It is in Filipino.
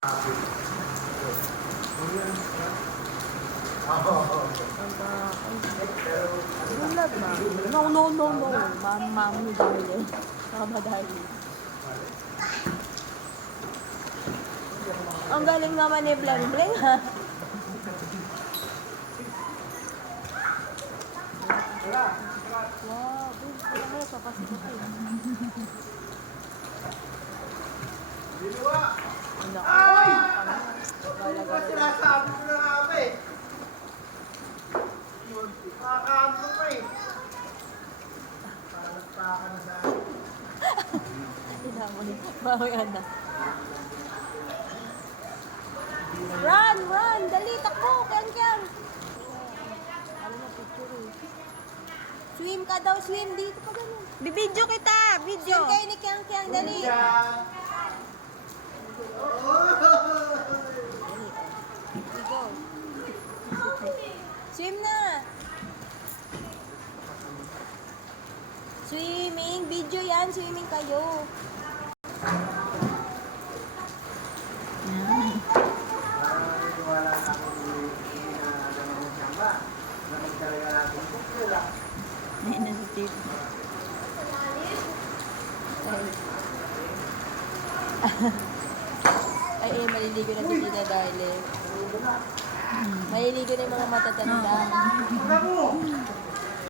Bulag na. No. Mami darling. Mama darling. Ang galing naman ni Blang Blang, ha? Wow, wala mo papasok ko. Diluwa! Ano? Ay! Ano ba sinasabi ko na nga ba eh? Nakakaampo pa eh. Palagpakan na sa akin. Inamoy. Bawian na. Run! Dali, takbo! Kyan! Ano na picture eh. Swim ka daw, swim dito pa ganun. Bibidyo kita! Video! Swim kayo ni Kyang, dali. Diyan! Go. Swim na! Swimming! Video yan! Swimming kayo! Wala na akong hindi na ganun siyang ba? Na magdalaga natin kukula. Ayun na si Tito. Ay, maliligo na si Tita darling. Maliligo na yung mga matatanda. Ano mo?